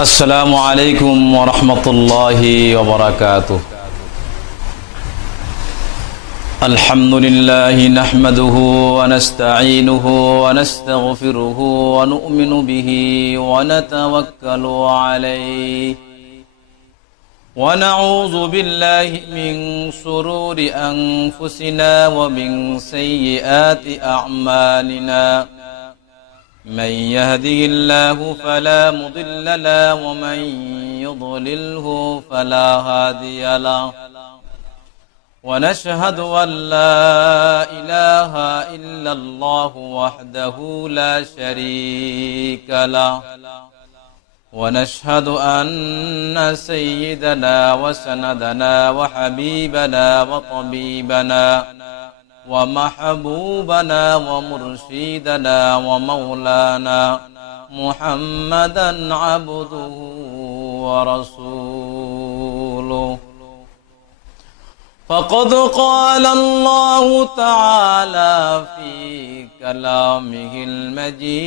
السلام عليكم ورحمة الله وبركاته. الحمد لله نحمده ونستعينه ونستغفره ونؤمن به ونتوكل عليه ونعوذ بالله من شرور أنفسنا ومن سيئات أعمالنا. من يهده الله فلا مضل له ومن يضلله فلا هادي له ونشهد أن لا إله إلا الله وحده لا شريك له ونشهد أن سيدنا وسندنا وحبيبنا وطبيبنا ومحبوبنا ومرشدنا ومولانا محمدا عبده ورسوله. فقد قال الله تعالى في كلامه المجيد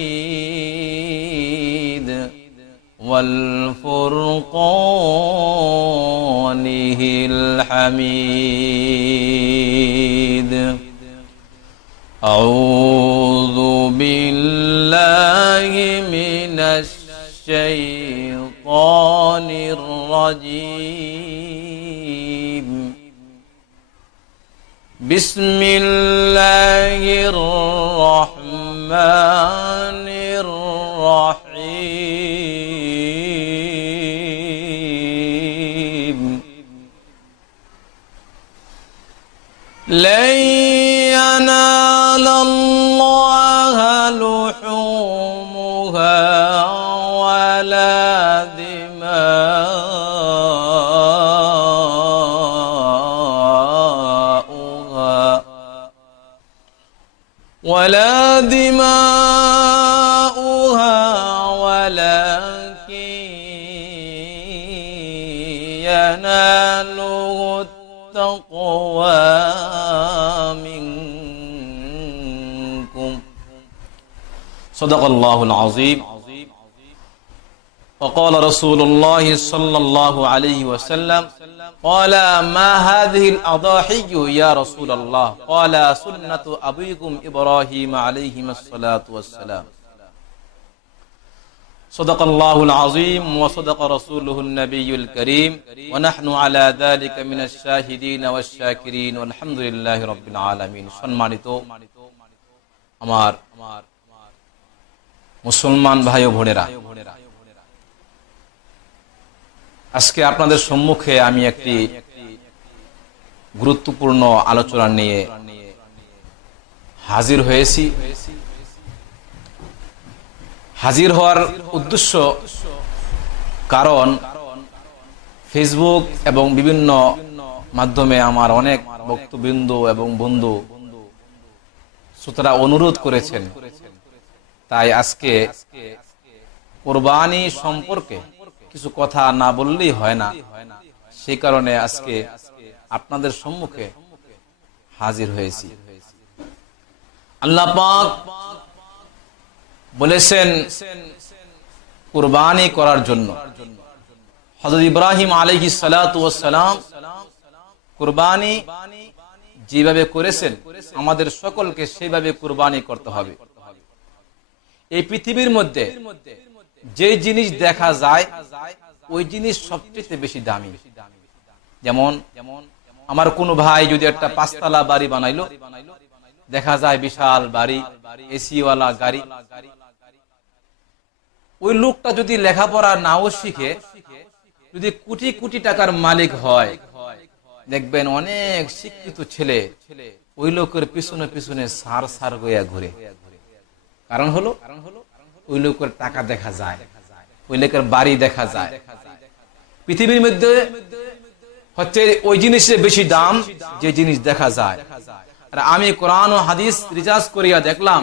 والفرقانه الحميد. أعوذ بالله من الشيطان الرجيم. بسم الله الرحمن الرحيم. لن ينال الله لحومها ولا دماؤها ولكن يناله التقوى منكم. صدق الله العظيم. وقال رسول الله صلى الله عليه وسلم قال ما هذه الأضاحي يا رسول الله؟ قال سنة أبيكم إبراهيم عليه الصلاة والسلام. صدق الله العظيم وصدق رسوله النبي الكريم ونحن على ذلك من الشاهدين والشاكرين والحمد لله رب العالمين. সম্মানিত আমার মুসলমান ভাই ও বোনেরা, আজকে আপনাদের সম্মুখে আমি একটি গুরুত্বপূর্ণ আলোচনা নিয়ে হাজির হয়েছি। হাজির হওয়ার উদ্দেশ্য কারণ ফেসবুক এবং বিভিন্ন মাধ্যমে আমার অনেক ভক্তবৃন্দ এবং বন্ধু শ্রোতারা অনুরোধ করেছেন, তাই আজকে কুরবানি সম্পর্কে কিছু কথা না বললেই হয় না। সেই কারণে আজকে আপনাদের সম্মুখে হাজির হয়েছি। আল্লাহ পাক বলেছেন কুরবানি করার জন্য। হযরত ইব্রাহিম আলাইহিস সালাতু ওয়াস সালাম কুরবানি যেভাবে করেছেন আমাদের সকলকে সেইভাবে কুরবানি করতে হবে। এই পৃথিবীর মধ্যে যে জিনিস দেখা যায় ওই জিনিস সবচেয়ে বেশি দামি। যেমন আমার কোন ভাই যদি একটা 5 তলা বাড়ি বানাইলো, দেখা যায় বিশাল বাড়ি, এসিওয়ালা গাড়ি। ওই লোকটা যদি লেখাপড়া নাও শিখে, যদি কোটি কোটি টাকার মালিক হয়, দেখবেন অনেক শিক্ষিত ছেলে ওই লোকের পিছনে পিছনে সার সার গইয়া ঘুরে। কারণ হলো ওই লোকের টাকা দেখা যায়, ওই লোকের বাড়ি দেখা যায়। পৃথিবীর মধ্যে হচ্ছে ওই জিনিসের বেশি দাম যে জিনিস দেখা যায়। আর আমি কোরআন ও হাদিস রিসার্চ করিয়া দেখলাম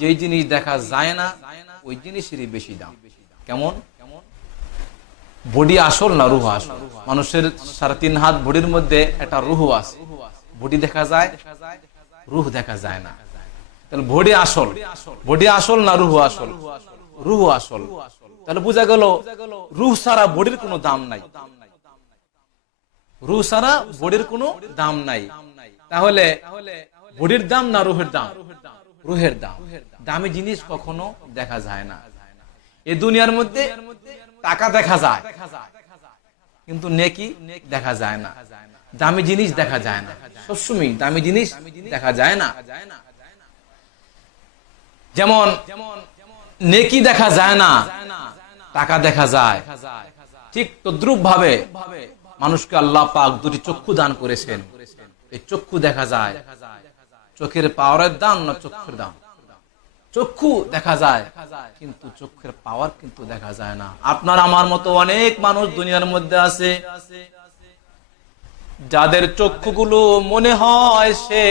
যে জিনিস দেখা যায় না ওই জিনিসেরই বেশি দাম। কেমন? বডি আসল না রুহ আসল? মানুষের 3.5 হাত বডির মধ্যে একটা রুহ আছে। বডি দেখা যায়, রুহ দেখা যায় না। তাহলে বডি আসল না রুহ আসল? রুহ আসল। তাহলে বোঝা গেল রূহ ছাড়া বডির কোনো দাম নাই, রূহ ছাড়া বডির কোনো দাম নাই। তাহলে বডির দাম না রূহের দাম? রূহের দাম। দামি জিনিস কখনো দেখা যায় না। এই দুনিয়ার মধ্যে টাকা দেখা যায়, কিন্তু নেকি দেখা যায় না, দামি জিনিস দেখা যায় না। সবসময় দামি জিনিস দেখা যায় না। যেমন নেকি দেখা যায় না, টাকা দেখা যায়, ঠিক তদ্রুপ ভাবে মানুষকে আল্লাহ পাক দুটি চক্ষু দান করেছেন। এই চক্ষু দেখা যায়, চোখের পাওয়ারের দাম না চক্ষুর দাম? চক্ষু দেখা যায়, কিন্তু চোখের পাওয়ার কিন্তু দেখা যায় না। আপনার আমার মতো অনেক মানুষ দুনিয়ার মধ্যে আছে যাদের চক্ষুগুলো মনে হয় সে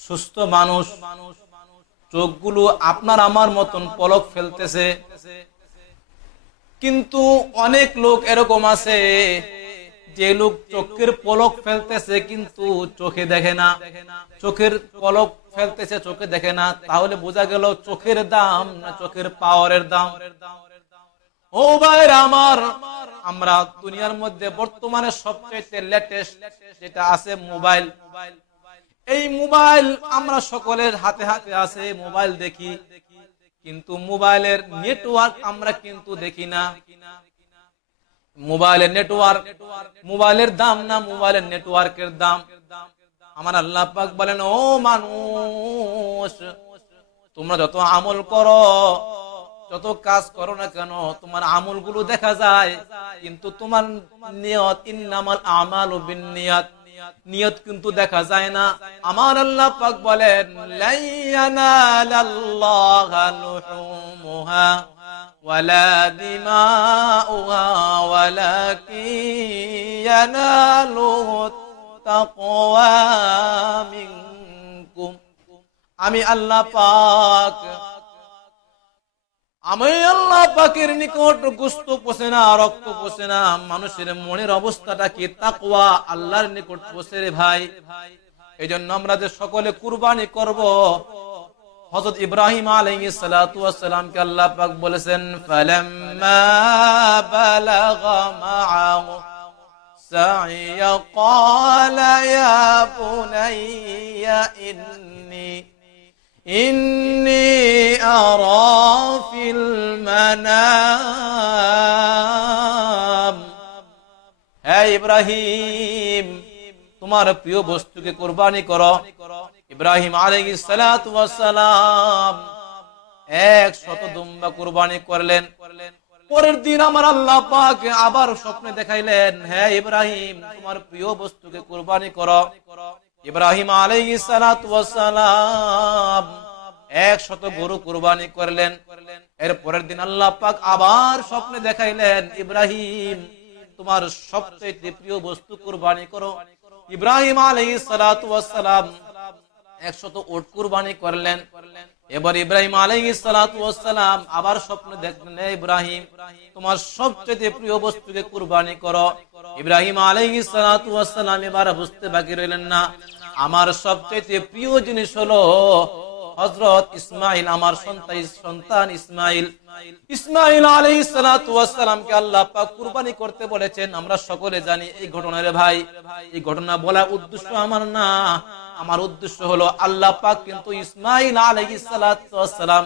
সুস্থ মানুষ, চোখগুলো আপনার আমার মতন পলক ফেলতেছে, কিন্তু অনেক লোক এরকম আছে যে লোক চোখের পলক ফেলতেছে কিন্তু চোখে দেখে না, চোখের পলক ফেলতেছে চোখে দেখে না। তাহলে বোঝা গেল চোখের দাম না চোখের পাওয়ারের দাম? ও ভাইরা আমার, আমরা দুনিয়ার মধ্যে বর্তমানে সবচেয়ে লেটেস্ট যেটা আছে মোবাইল। এই মোবাইল আমরা সকলের হাতে হাতে আছে, মোবাইল দেখি, কিন্তু মোবাইলের নেটওয়ার্ক আমরা কিন্তু দেখি না। মোবাইলের নেটওয়ার্ক, মোবাইলের দাম না মোবাইলের নেটওয়ার্কের দাম? আমার আল্লাহ পাক বলেন, ও মানুষ, তোমরা যত আমল করো, যত কাজ করো না কেন, তোমার আমলগুলো দেখা যায়, কিন্তু তোমার নিয়ত, ইন্নামাল আমালু বিন্নিয়াত, নিয়ত কিন্তু দেখা যায় না। আমার আল্লাহ পাক বলেন, লা ইয়ানালাল্লাহা লুহুমুহা ওয়ালা দিমাউহা ওয়ালাকিন ইয়ানালুহু তাকওয়া মিনকুম। আমি আল্লাহ পাকের নিকট গোশত পৌঁছে না, রক্ত পৌঁছে না, মানুষের মনের অবস্থাটা কি? তাকওয়া আল্লাহর নিকট পৌঁছে রে ভাই। এই জন্য আমরা যে সকলে কুরবানি করব, হযরত ইব্রাহিম আলাইহিস সালাতু ওয়াস সালামকে আল্লাহ পাক বলেছেন, ফালাম্মা বালাগা মাআহু সাইয়া ক্বালা ইয়া বুনাইয়া ইন্নী আরা ফিল মানাম। হে ইব্রাহিম, তোমার প্রিয় বস্তুকে কুরবানি করো। ইব্রাহিম আলাইহিস সালাতু ওয়াস সালাম 100 দুম্বা কুরবানি করলেন। পরের দিন আমার আল্লাহ পাক আবার স্বপ্নে দেখাইলেন, হে ইব্রাহিম, তোমার প্রিয় বস্তুকে কুরবানি করো। ইব্রাহিম আলাইহিস সালাতু ওয়াস সালাম 100 গরু কুরবানি করলেন। এর পরের দিন আল্লাহ পাক আবার স্বপ্নে দেখাইলেন, ইব্রাহিম, তোমার সবচেয়ে প্রিয় বস্তু কুরবানি করো। ইব্রাহিম আলাইহিস সালাতু ওয়াস সালাম 100 উট কুরবানি করলেন। এবার ইব্রাহিম আলাইহিস সালাতু ওয়াস সালাম আবার স্বপ্ন দেখলেন, ইব্রাহিম, তোমার সবচেয়ে প্রিয় বস্তুকে কুরবানি করো। ইব্রাহিম আলাইহিস সালাতু ওয়াস সালাম এবার বুঝতে বাকি রইলেন না, আমার সবচেয়ে প্রিয় জিনিস হলো হযরত ইসমাইল, আমার সন্তান ইসমাইল। ইসমাইল আলাইহিস সালাতু ওয়াস সালামকে আল্লাহ পাক কুরবানি করতে বলেছেন। আমরা সকলে জানি এই ঘটনা রে ভাই। এই ঘটনা বলার উদ্দেশ্য আমার না, আমার উদ্দেশ্য হলো আল্লাহ পাক কিন্তু ইসমাইল আলাইহিস সালাতু ওয়াস সালাম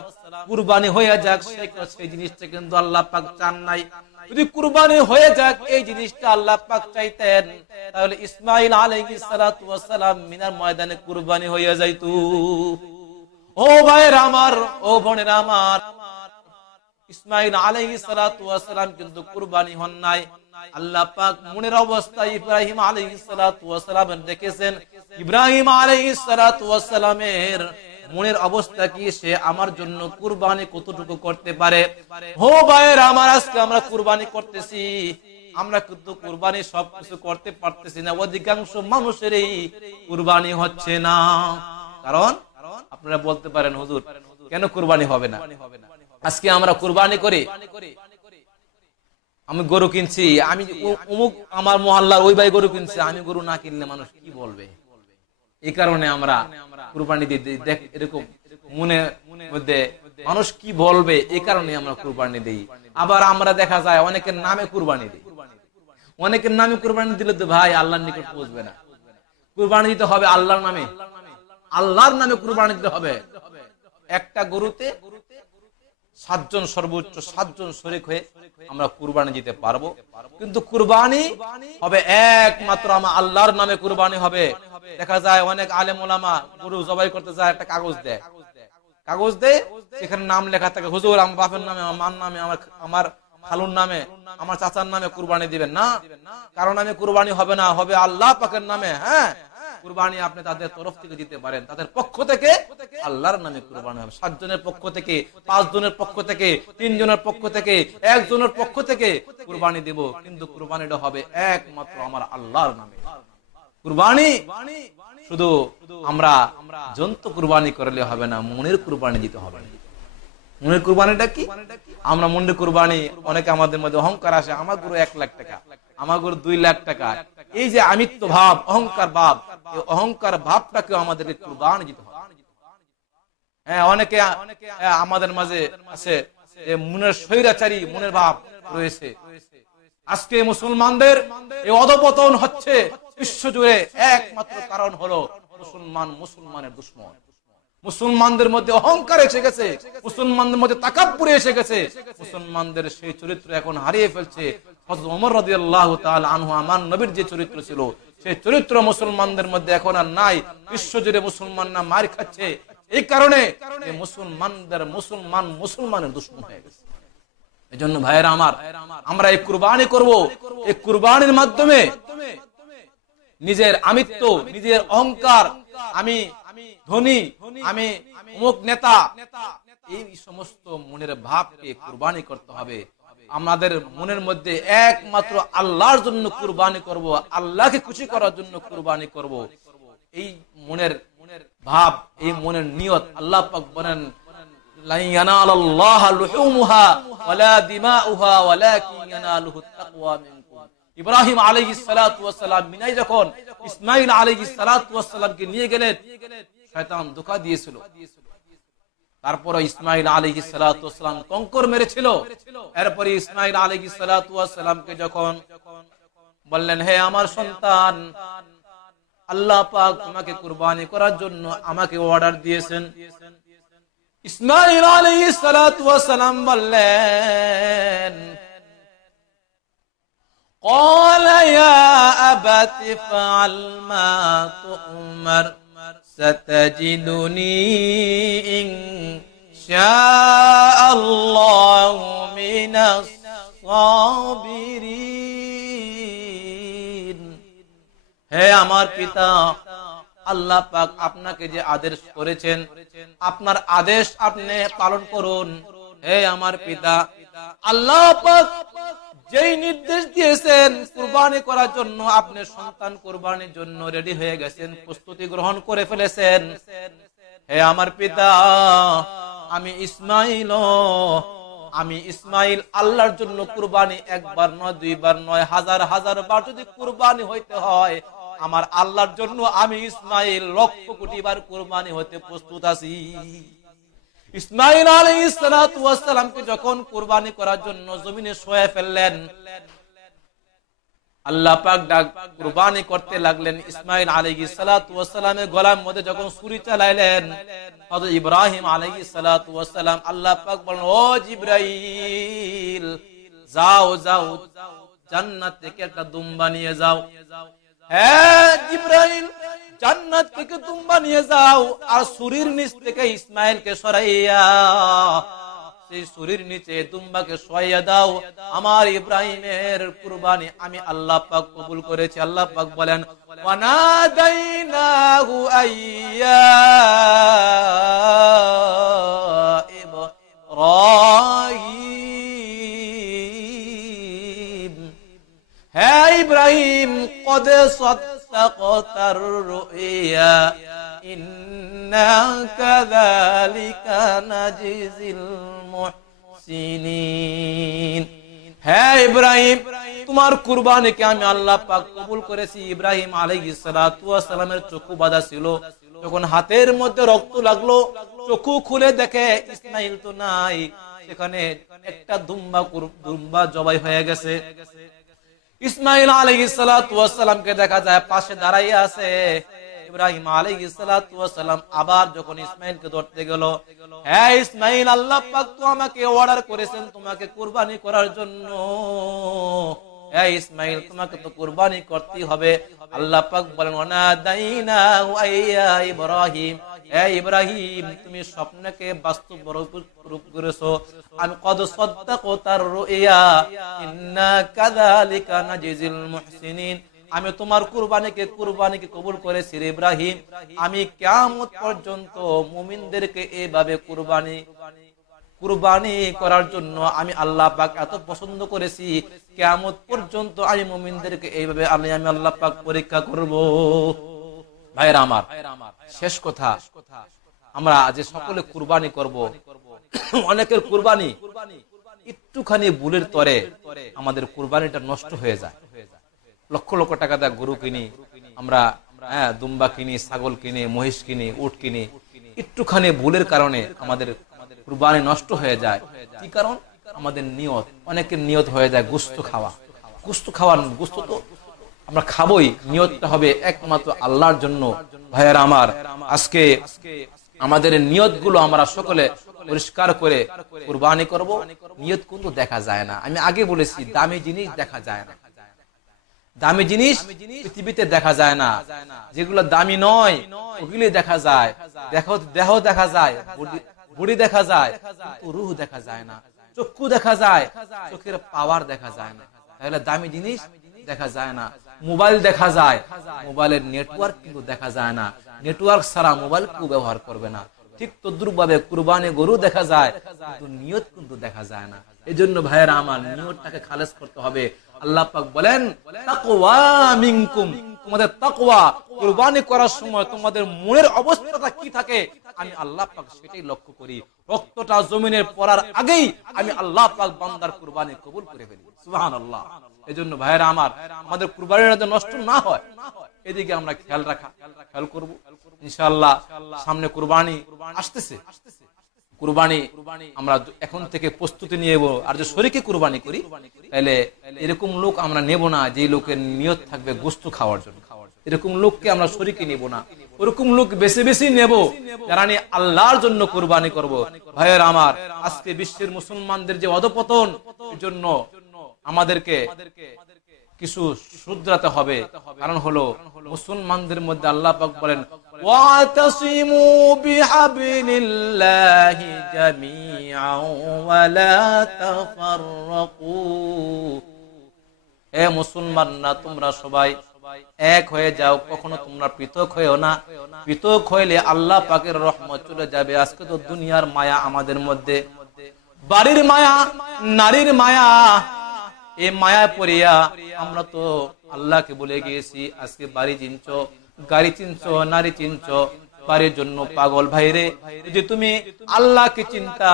কুরবানি হয়ে যাক সেই জিনিসটা কিন্তু আল্লাহ পাক চান নাই। যদি কুরবানি হয়ে যাক এই জিনিসটা আল্লাহ পাক চাইতেন, তাহলে ইসমাইল আলাইহিস সালাতু ওয়াস সালাম মিনার ময়দানে কুরবানি হয়ে যাইতো। ও ভাইরা আমার, ও বোনেরা আমার, ইসমাইল আলাইহিস সালাতু ওয়াস সালাম কিন্তু কুরবানি হন নাই। আল্লাহ পাক মনের অবস্থা ইব্রাহিম আলাইহিস সালাতু ওয়াস সালাম দেখেছেন। ইব্রাহিম আলাইহিস সালাতু ওয়াস সালামের মনের অবস্থা কি, সে আমার জন্য কুরবানি কতটুকু করতে পারে। ও ভাইরা আমার, আজকে আমরা কুরবানি করতেছি, আমরা কিন্তু কুরবানি সবকিছু করতে পারতেছি না। অধিকাংশ মানুষেরই কুরবানি হচ্ছে না। কারণ আপনারা বলতে পারেন, হুজুর কেন কুরবানি হবে না? আজকে আমরা কুরবানি করি, আমি গরু কিনছি, আমি অমুক আমার মহল্লার ওই ভাই গরু কিনছে, আমি গরু না কিনলে মানুষ কি বলবে? এই কারণে আমরা কুরবানি দিই। দেখ এরকম মনে মধ্যে মানুষ কি বলবে, এই কারণে আমরা কুরবানি দিই। আবার আমরা দেখা যায় অনেকের নামে কুরবানি দিই। অনেকের নামে কুরবানি দিলে তো ভাই আল্লাহর নিকট পৌঁছবে না। কুরবানি দিতে হবে আল্লাহর নামে, আল্লাহর নামে কুরবানি দিতে হবে। একটা গরুতে 7 জন, সর্বোচ্চ 7 জন শরীক হয়ে আমরা কুরবানি দিতে পারবো। কিন্তু কুরবানি হবে একমাত্র আমার আল্লাহর নামে কুরবানি হবে। দেখা যায় অনেক আলেম ওলামা গরু জবাই করতে যায়, একটা কাগজ দেয়, সেখানে নাম লেখা থাকে, হুজুর আমার বাপের নামে, আমার মার নামে, আমার খালুর নামে, আমার চাচার নামে কুরবানি দিবেন না, কারণ নামে কুরবানি হবে না, হবে আল্লাহ পাকের নামে। হ্যাঁ, কুরবানি আপনি তাদের তরফ থেকে দিতে পারেন, তাদের পক্ষ থেকে আল্লাহর নামে কুরবানি হবে। 7 জনের পক্ষ থেকে, 5 জনের পক্ষ থেকে, 3 জনের পক্ষ থেকে, 1 জনের পক্ষ থেকে কুরবানি দেব, কিন্তু কুরবানিটা হবে একমাত্র আমার আল্লাহর নামে। কুরবানি শুধু আমরা জন্তু কুরবানি করলে হবে না, মনের কুরবানি দিতে হবে। মনের কুরবানিটা কি? আমরা মনের কুরবানি, অনেকে আমাদের মধ্যে অহংকার আসে, আমার গরু 1 লাখ টাকা, আমার গরু 2 লাখ টাকা। এই যে আমিত্ব ভাব, অহংকার ভাব, এই অহংকার ভাবটাকে আমাদেরকে কুরবানি দিতে হবে। হ্যাঁ, অনেকে আমাদের মাঝে আছে মনের স্বৈরাচারী মনের ভাব রয়েছে। আজকে মুসলমানদের এই অধপতন হচ্ছে বিশ্বজুড়ে, একমাত্র কারণ হলো মুসলমানের দুশমন। মুসলমানদের মধ্যে অহংকার এসে গেছে, মুসলমানদের মধ্যে তাকাব্বুর এসে গেছে, মুসলমানদের সেই চরিত্র এখন হারিয়ে ফেলছে। হযরত ওমর রাদিয়াল্লাহু তাআলা আনহু, আমার নবীর যে চরিত্র ছিল, সেই চরিত্র মুসলমানদের মধ্যে এখন আর নাই। বিশ্বজুড়ে মুসলমানরা মার খাচ্ছে, এই কারণে মুসলমানের দুশমন হয়ে গেছে। এই জন্য ভাইয়েরা আমার, আমরা এই কুরবানি করব। এই কুরবানির মাধ্যমে নিজের আমিত্ব, নিজের অহংকার, আমি ধনী, আমি অমুক নেতা, এই সমস্ত মনের ভাবকে কুরবানি করতে হবে। আমাদের মনের মধ্যে একমাত্র আল্লাহর জন্য কুরবানি করব, আল্লাহকে খুশি করার জন্য কুরবানি করব। এই মনের ভাব, এই মনের নিয়ত, আল্লাহ পাক বলেন লা ইয়ানালাল্লাহু লুহুমুহা ওয়ালা দিমাউহা ওয়ালাকিন ইয়ানালুহুত তাকওয়া মিনকুম। ইব্রাহিম আলাইহিস সালাতু ওয়াস সালাম মিনায় যখন ইসমাঈল আলাইহিস সালাতু ওয়াস সালামকে নিয়ে গেলেন, শয়তান ধোঁকা দিয়েছিল। তারপরে ইসমাঈল আলাইহিস সালাতু ওয়াস সালাম কঙ্কর মেরেছিল। এরপরে ইসমাঈল আলাইহিস সালাতু ওয়াস সালামকে যখন বললেন, হে আমার সন্তান, আল্লাহ পাক তোমাকে কুরবানি করার জন্য আমাকে অর্ডার দিয়েছেন। ইসমাঈল আলাইহিস সালাতু ওয়াস সালাম বললেন, قال يا أبت افعل ما تؤمر ستجدني إن شاء الله من الصابرين। হে আমার পিতা, আল্লাহ পাক আপনাকে যে আদেশ করেছেন, আপনার আদেশ আপনি পালন করুন। হে আমার পিতা, আল্লাহ পাক যেই নির্দেশ দিয়েছেন কুরবানি করার জন্য, আপনি সন্তান কুরবানির জন্য রেডি হয়ে গেছেন, প্রস্তুতি গ্রহণ করে ফেলেছেন। হে আমার পিতা, আমি ইসমাইল আল্লাহর জন্য কুরবানি একবার নয়, 2 বার নয়, হাজার হাজার বার যদি কুরবানি হইতে হয়, আমার আল্লাহর জন্য আমি ইসমাইল লক্ষ কোটি বার কুরবানি হতে প্রস্তুত আছি। ইসমাঈল আলাইহিস সালাতু ওয়াস সালামকে যখন কুরবানি করার জন্য জমিনে শোয়া ফেললেন, আল্লাহ পাক কুরবানি করতে লাগলেন। ইসমাঈল আলাইহিস সালাতু ওয়াস সালামের গলার মধ্যে যখন ছুরি চালাইলেন, হযরত ইব্রাহিম আলাইহিস সালাতু ওয়াস সালাম, আল্লাহ পাক বলেন, ও জিবরাইল, যাও যাও, জান্নাত থেকে একটা দুম্বা নিয়ে যাও। হ্যাঁ জিবরাইল, জান্নাত থেকে দুম্বা নিয়ে যাও, আর ছুরির নিচ থেকে ইসমাইলকে সরাইয়া সেই ছুরির নিচে দুম্বাকে শোয়াইয়া দাও। আমার ইব্রাহিমের কুরবানি আমি আল্লাহ পাক কবুল করেছি। আল্লাহ পাক বলেন, ওয়ানাদাইনাহু আইয়া ইব্রাহিম, হে ইব্রাহিম, কদ সাদাকাতার রুইয়া ইন্না কাযালিকা নাজিজিল মুহসিনিন। হ্যাঁ ইব্রাহিম, তোমার কুরবানিকে আমি আল্লাহ পাক কবুল করেছি। ইব্রাহিম আলাইহিস সালাতু ওয়াস সালামের চক্ষু বাঁধা ছিল, যখন হাতের মধ্যে রক্ত লাগলো, চক্ষু খুলে দেখে ইসমাইল তো নাই, সেখানে একটা দুম্বা জবাই হয়ে গেছে। ইসমাইল আলাইহিস সালাতু ওয়াস সালামকে দেখা যায় পাশে দাঁড়াইয়া আছে। ইব্রাহিম আলাইহিস সালাতু ওয়াস সালাম আবার যখন ইসমাইলকে ধরতে গেল, হ্যাঁ ইসমাইল, আল্লাহ পাক তো আমাকে অর্ডার করেছেন তোমাকে কুরবানি করার জন্য। হ্যাঁ ইসমাইল, তোমাকে তো কুরবানি করতেই হবে। আল্লাহ পাক বলেন, ওয়ানাদাইনাহু আইয়া ইব্রাহিম, হে ইব্রাহিম, তুমি স্বপ্নকে বাস্তব রূপ করেছো। আমি কদ সাদ্দাকতার রুইয়া ইন্না কাযালিকা নাজিজিল মুহসিনিন, আমি তোমার কুরবানিকে কবুল করেছি রে ইব্রাহিম। আমি কিয়ামত পর্যন্ত মুমিনদেরকে এইভাবে কুরবানি করার জন্য আমি আল্লাহ পাক এত পছন্দ করেছি, কিয়ামত পর্যন্ত আমি মুমিনদেরকে এইভাবে আমি আল্লাহ পাক পরীক্ষা করব। ভাইরা আমার, শেষ কথা, আমরা যে সকলে কুরবানি করব, অনেকের কুরবানি একটুখানি ভুলের তরে আমাদের কুরবানিটা নষ্ট হয়ে যায়। লক্ষ লক্ষ টাকা দিয়ে গরু কিনি আমরা, দুম্বা কিনি, ছাগল কিনি, মহিষ কিনি, উট কিনি, একটুখানি ভুলের কারণে আমাদের কুরবানি নষ্ট হয়ে যায়। কি কারণ? আমাদের নিয়ত, অনেকের নিয়ত হয়ে যায় গোশত খাওয়া। গোশত তো আমরা খাবোই, নিয়তটা হবে একমাত্র আল্লাহর জন্য। ভাইয়েরা আমার, আজকে আমাদের নিয়ত গুলো আমরা সকলে পরিষ্কার করে কুরবানি করব। নিয়ত কিন্তু দেখা যায় না। আমি আগে বলেছি, দামি জিনিস দেখা যায় না, দামি জিনিস পৃথিবীতে দেখা যায় না। যেগুলো দামি নয় ওগুলি দেখা যায়, দেহ দেখা যায়, বডি দেখা যায়, কিন্তু রূহ দেখা যায় না। চক্ষু দেখা যায়, চোখের পাওয়ার দেখা যায় না। তাহলে দামি জিনিস দেখা যায় না। মোবাইল দেখা যায়, মোবাইলের নেটওয়ার্ক কিন্তু দেখা যায় না। নেটওয়ার্ক ছাড়া মোবাইল কেউ ব্যবহার করবে না। ঠিক তদ্রুপ ভাবে কুরবানি গরু দেখা যায়, কিন্তু নিয়ত কিন্তু দেখা যায় না। এই জন্য ভাইয়েরা আমার, নিয়তটাকে খালেস করতে হবে। আল্লাহ পাক বলেন, তাকওয়া মিনকুম, তোমাদের তাকওয়া, কুরবানি করার সময় তোমাদের মনের অবস্থাটা কি থাকে আমি আল্লাহ পাক সেটাই লক্ষ্য করি। রক্তটা জমিনে পড়ার আগেই আমি আল্লাহ পাক বান্দার কুরবানি কবুল করে ফেলি। সুবহানাল্লাহ। এই জন্য ভাইয়েরা আমার, আমাদের কুরবানিটা যেন নষ্ট না হয়, এদিকে আমরা খেয়াল করব। ইনশাআল্লাহ সামনে কুরবানি আসতেছে। কুরবানি আমরা এখন থেকে প্রস্তুতি নিয়ে নেব। আর যে শরীকে কুরবানি করি, তাহলে এরকম লোক আমরা নেব না যে লোকের নিয়ত থাকবে গোশত খাওয়ার জন্য। এরকম লোককে আমরা শরীকে নেব না। ওরকম লোক বেশি বেশি নেব যারা নিয়ে আল্লাহর জন্য কুরবানি করব। ভাইয়ের আমার, আজকে বিশ্বের মুসলমানদের যে অধপতন, এর জন্য আমাদেরকে কিছু শুধরাতে হবে। কারণ হলো মুসলমানদের মধ্যে আল্লাহ পাক বলেন, ওয়াতাসিমু বিহাবলিল্লাহি জামিআন ওয়া লা তাফাররাকু, হে মুসলমানরা তোমরা সবাই এক হয়ে যাও, কখনো তোমরা পৃথক হয়েও না। পৃথক হইলে আল্লাহ পাকের রহমত চলে যাবে। আজকে তো দুনিয়ার মায়া আমাদের মধ্যে, বাড়ির মায়া, নারীর মায়া, এই মায়া পড়িয়া আমরা তো আল্লাহকে বলে গিয়েছি। আজকে বাড়ি চিনছো, গাড়ি চিনছো, নারী চিনছো, বাড়ির জন্য পাগল। ভাইরে, যদি তুমি আল্লাহকে চিন্তা,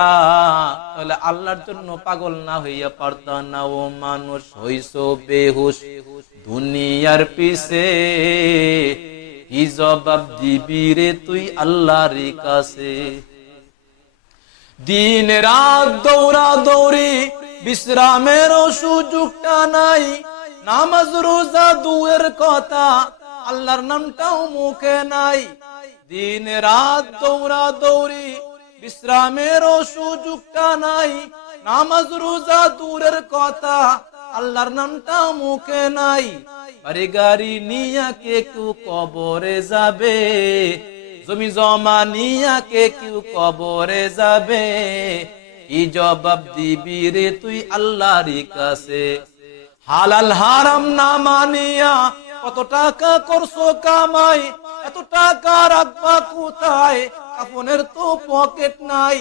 তাহলে আল্লাহর জন্য পাগল না হইয়া পারতা না। ও মানুষ হইছো বেহুশ দুনিয়ার পিছে, কি জবাব দিবি রে তুই আল্লাহর কাছে। দিন রাত দৌড়া দৌড়ি, বিশ্রামের সুযোগটা নাই। নামাজ রোজা দুয়ের কথা, আল্লাহর নামটাও মুখে নাই। দিন রাত দৌড়া দৌড়ি, বিশ্রামের সুযোগটা নাই। নামাজ রোজা দূরের কথা, আল্লাহর নামটাও মুখে নাই। বাড়ি গাড়ি নিয়া কে কেউ কবরে যাবে, জমি জমা নিয়া কে কেউ কবরে যাবে। কি জবাব দিবি রে তুই আল্লাহর কাছে। হালাল হারাম না মানিয়া কত টাকা করছো কামাই, এত টাকা রাখবা কোথায়, আপনের তো পকেট নাই।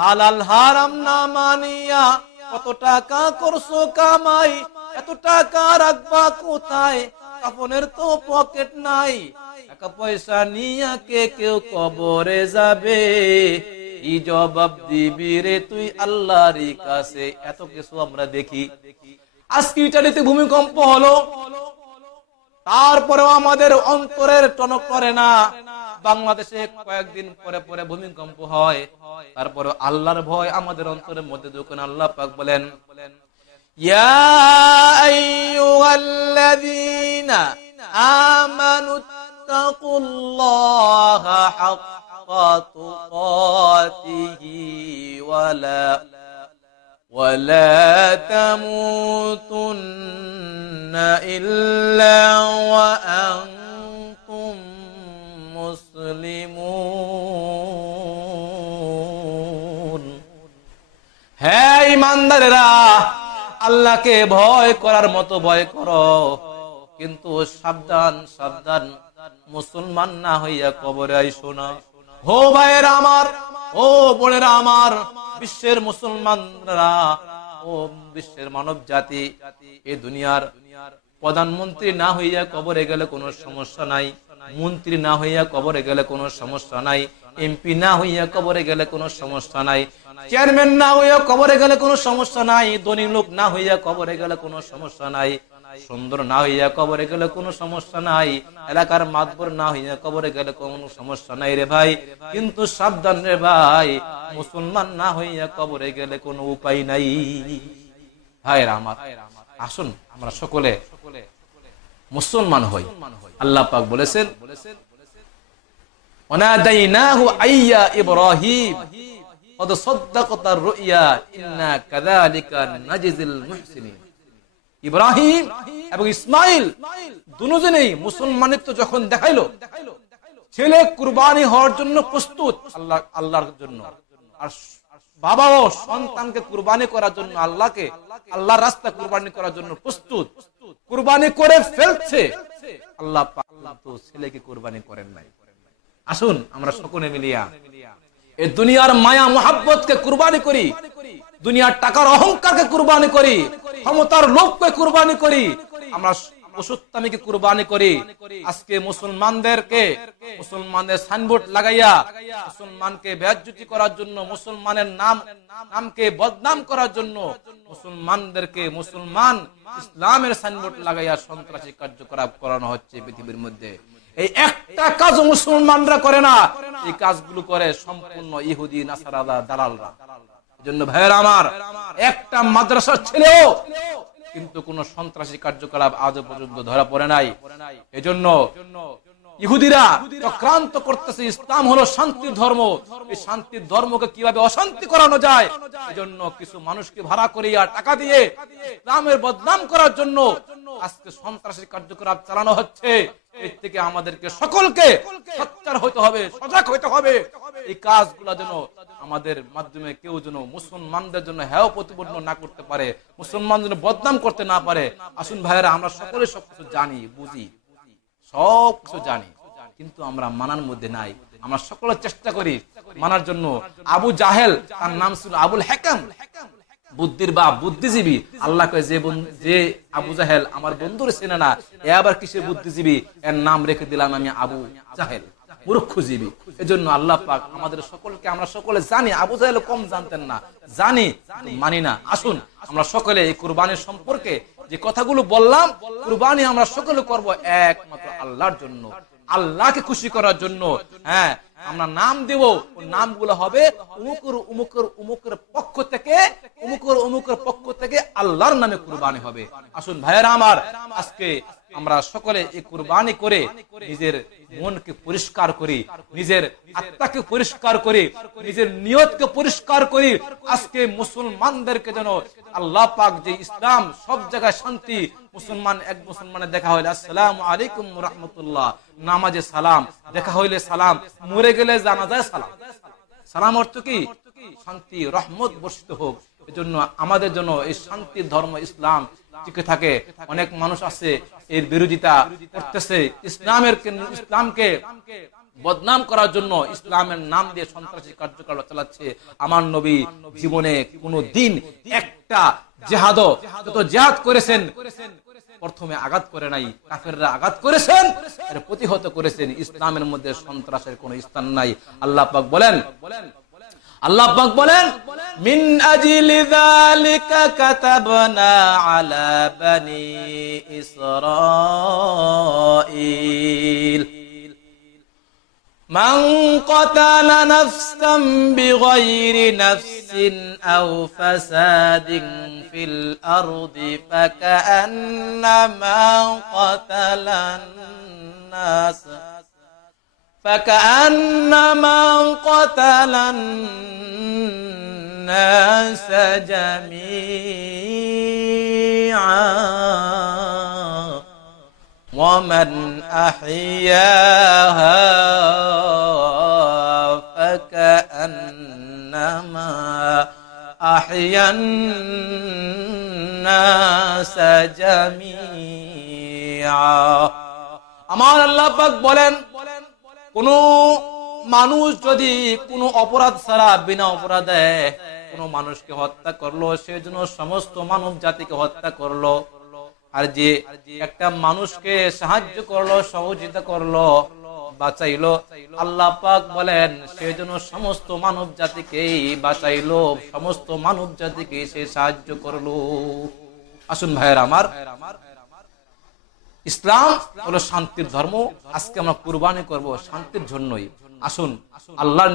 হালাল হারাম না মানিয়া কত টাকা করছো কামাই, এত টাকা রাখবা কোথায়, আপনের তো পকেট নাই। টাকা পয়সা নিয়া কে কেউ কবরে যাবে। কি জবাব দিবি রে তুই আল্লাহরই কাছে? এত কিছু আমরা দেখি। আজকে ইটালিতে ভূমিকম্প হলো, তারপরেও আমাদের অন্তরের টনক করে না। বাংলাদেশে কয়েকদিন পরে পরে ভূমিকম্প হয়, তারপরে আল্লাহর ভয় আমাদের অন্তরের মধ্যে ঢোকে না। আল্লাহ পাক বলেন, ইয়া আইয়ুহাল্লাযীনা আমানুত্তাকুল্লাহা হাক্কা তুকাতিহি ওয়ালা তামুতুন্না ইল্লা ওয়া আনতুম মুসলিমুন। হে ঈমানদারেরা, আল্লাহকে ভয় করার মতো ভয় করো, কিন্তু সাবধান সাবধান, মুসলমান না হইয়া কবরে আইসো না। হো ভাইয়েরা আমার, ও বোনেরা আমার, বিশ্বের মুসলমানরা, ও বিশ্বের মানব জাতি, এই দুনিয়ার প্রধানমন্ত্রী না হইয়া কবরে গেলে কোনো সমস্যা নাই, মন্ত্রী না হইয়া কবরে গেলে কোনো সমস্যা নাই, এমপি না হইয়া কবরে গেলে কোনো সমস্যা নাই, চেয়ারম্যান না হইয়া কবরে গেলে কোনো সমস্যা নাই, ধনী লোক না হইয়া কবরে গেলে কোনো সমস্যা নাই, সুন্দর না হইয়া কবরে গেলে কোনো সমস্যা নাই, এলাকার মাতবর না হইয়া কবরে গেলে কোনো সমস্যা নাই রে ভাই। কিন্তু সাবধান রে ভাই, মুসলমান না হইয়া কবরে গেলে কোনো উপায় নাই। ভাইরা আমার, আসুন আমরা সকলে মুসলমান হই। আল্লাহ পাক বলেছেন, ওয়ানাদাইনাহু আইয়া ইব্রাহিম কদ সাদ্দাকাতা রুইয়া ইন্না কাযালিকা নাজিল মুহসিনিন। ইব্রাহিম এবং ইসমাইল দুজনেই মুসলমানিত্ব যখন দেখাইলো, ছেলে কুরবানি হওয়ার জন্য প্রস্তুত আল্লাহর জন্য, আর বাবাও সন্তানকে কুরবানি করার জন্য আল্লাহর রাস্তা কুরবানি করার জন্য প্রস্তুত, কুরবানি করে ফেলছে। আল্লাহ পাক তো ছেলেকে কুরবানি করেন নাই। আসুন আমরা সকলে মিলিয়া এই দুনিয়ার মায়া মোহাব্বতকে কুরবানি করি, দুনিয়ার টাকার অহংকারকে কুরবানি করি, ক্ষমতার লোভকে কুরবানি করি, আমরা অসত্যামিকে কুরবানি করি। আজকে মুসলমানদের সাইনবোর্ড লাগাইয়া মুসলমানকে বেইজ্জতি করার জন্য, মুসলমানের নামকে বদনাম করার জন্য মুসলমান ইসলামের সাইনবোর্ড লাগাইয়া সন্ত্রাসী কার্যকলাপ করানো হচ্ছে পৃথিবীর মধ্যে। এই একটা কাজও মুসলমানরা করে না, এই কাজগুলো করে সম্পূর্ণ ইহুদি নাসারারা, দালালরা। জন্য ভাইয়েরা আমার, একটা মাদ্রাসার ছেলেও কিন্তু কোন সন্ত্রাসী কার্যকলাপ আজও পর্যন্ত ধরা পড়ে নাই। এজন্য ইহুদিরা চক্রান্ত করতেছে। ইসলাম হলো শান্তির ধর্ম, এই শান্তির ধর্মকে কিভাবে অশান্তি করানো যায়, এজন্য কিছু মানুষকে ভাড়া করিয়া টাকা দিয়ে ইসলামের বদনাম করার জন্য আজকে সন্ত্রাসী কার্যকলাপ চালানো হচ্ছে। এর থেকে আমাদেরকে সকলকে সোচ্চার হতে হবে, সজাগ হতে হবে। এই কাজগুলো যেন আমাদের মাধ্যমে কেউ যেন মুসলমানদের জন্য হেয় প্রতিপন্ন না করতে পারে, মুসলমান যেন বদনাম করতে না পারে। আসুন ভাইয়েরা, আমরা সকলে সবকিছু জানি, বুঝি, সবকিছু জানি, কিন্তু আমরা মানার মধ্যে নাই। আমরা সকলে চেষ্টা করি মানার জন্য। আবু জাহেল, তার নাম ছিল আবুল হেকাম, বুদ্ধির বাপ, বুদ্ধিজীবী। আল্লাহ কয়, যে আবু জাহেল আমার বন্ধুর চেনে না, এ আবার কিসের বুদ্ধিজীবী, এর নাম রেখে দিলাম আমি আবু জাহেল, মূর্খজীবী। এজন্য আল্লাহ পাক আমাদের সকলকে, আমরা সকলে জানি, আবু জাহেল কম জানতেন না, জানি, মানি না। আসুন আমরা সকলে এই কুরবানির সম্পর্কে যে কথাগুলো বললাম, কুরবানি আমরা সকলে করব একমাত্র আল্লাহর জন্য, আল্লাহকে খুশি করার জন্য। হ্যাঁ, আমরা নাম দেব, নামগুলো হবে উমুকের পক্ষ থেকে আল্লাহর নামে কুরবানি হবে। আসুন ভাইয়েরা আমার, আজকে আমরা সকলে এই কুরবানি করে নিজের মনকে পরিষ্কার করি, নিজের আত্মাকে পরিষ্কার করি, নিজের নিয়তকে পরিষ্কার করি। আজকে মুসলমানদেরকে যেন আল্লাহ পাক যে ইসলাম সব জায়গায় শান্তি, মুসলমান এক মুসলমানের দেখা হইলে আসসালামু আলাইকুম ওয়া রাহমাতুল্লাহ, নামাজে সালাম, দেখা হইলে সালাম, মরে গেলে জানাজায় সালাম। সালাম অর্থ কি? শান্তি, রহমত বর্ষিত হোক। এজন্য আমাদের জন্য এই শান্তির ধর্ম ইসলাম টিকে থাকে। অনেক মানুষ আছে এর বিরোধিতা করতেছে, ইসলামকে বদনাম করার জন্য ইসলামের নাম দিয়ে সন্ত্রাসী কার্যকলাপ চালাচ্ছে। আমার নবী জীবনে কোনো দিন একটা জিহাদ করেছেন, প্রথমে আঘাত করে নাই, কাফেররা আঘাত করেছেন, এর প্রতিহত করেছেন। ইসলামের মধ্যে সন্ত্রাসের কোনো স্থান নাই। আল্লাহ পাক বলেন, আল্লাহ পাক বলেন মিন আজলি যালিকা কাতাবনা আলা বানি ইসরাঈল মান ক্বাতালা নাফসান বিগাইরি নাফসিন আও ফাসাদিন ফিল আরদি ফাকান্নামা ক্বাতালান নাস فكأنما قتل الناس جميعا ومن أحياها فكأنما أحيا الناس جميعا আমার আল্লাহ পাক বলেন কোন মানুষ যদি কোন অপরাধ ছাড়া বিনা অপরাধে কোন মানুষকে হত্যা করলো, সেজন্য সমস্ত মানব জাতিকে হত্যা করলো। আর যে একটা মানুষকে সাহায্য করলো, সহযোগিতা করলো, বাঁচাইলো, আল্লাহ পাক বলেন সেজন্য সমস্ত মানব জাতিকেই বাঁচাইলো, সমস্ত মানব জাতিকে সে সাহায্য করলো। আসুন ভাইয়ের আমার, ইসলাম হলো শান্তির ধর্ম। আজকে আমরা কুরবানি করব শান্তির জন্যই। আসুন আল্লাহর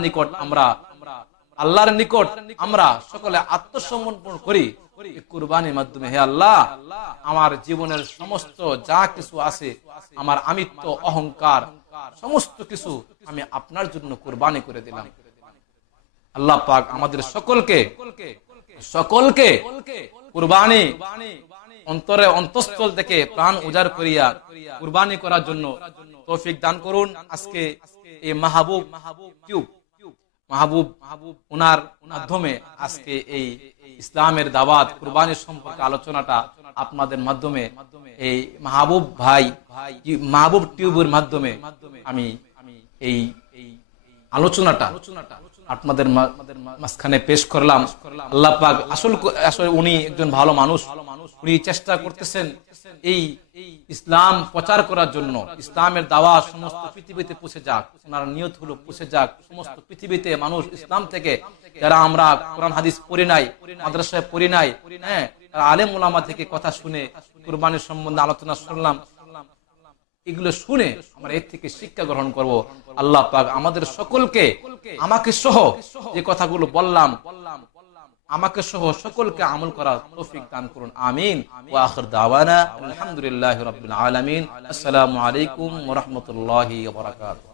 নিকট আমরা সকলে আত্মসমর্পণ করি কুরবানির মাধ্যমে। হে আল্লাহ, আমার জীবনের সমস্ত যা কিছু আছে, আমার আমিত্ব, অহংকার, সমস্ত কিছু আমি আপনার জন্য কুরবানি করে দিলাম। আল্লাহ পাক আমাদের সকলকে কুরবানি অন্তরে অন্তঃস্থল থেকে প্রাণ উজাড় করিয়া কুরবানি করার জন্য তৌফিক দান করুন। আজকে এই মাহবুব ওনার মাধ্যমে আজকে এই ইসলামের দাওয়াত কুরবানির সম্পর্কে আলোচনাটা আপনাদের মাধ্যমে, এই মাহবুব টিউবের মাধ্যমে আমি এই আলোচনাটা আপনাদের মাঝখানে পেশ করলাম। আল্লাহ পাক আসলে উনি একজন ভালো মানুষ, উনি চেষ্টা করতেছেন এই ইসলাম প্রচার করার জন্য, ইসলামের দাওয়াত সমস্ত পৃথিবীতে পৌঁছে যাক। ওনার নিয়ত হলো পৌঁছে যাক সমস্ত পৃথিবীতে মানুষ ইসলাম থেকে, যারা আমরা কোরআন হাদিস পড়ি নাই, মাদ্রাসায় পড়ি নাই, হ্যাঁ, আলেম ওলামা থেকে কথা শুনে কুরবানির সম্বন্ধে আলোচনা শুনলাম, এগুলো শুনে আমরা এর থেকে শিক্ষা গ্রহণ করব। আল্লাহ পাক আমাদের সকলকে, আমাকে সহ যে কথাগুলো বললাম, আমাকে সহ সকলকে আমল করার তৌফিক দান করুন। আমিন। ওয়া আখির দাওয়ানা আলহামদুলিল্লাহি রাব্বিল আলামিন। আসসালামু আলাইকুম ওয়া রাহমাতুল্লাহি ওয়া বারাকাতুহু।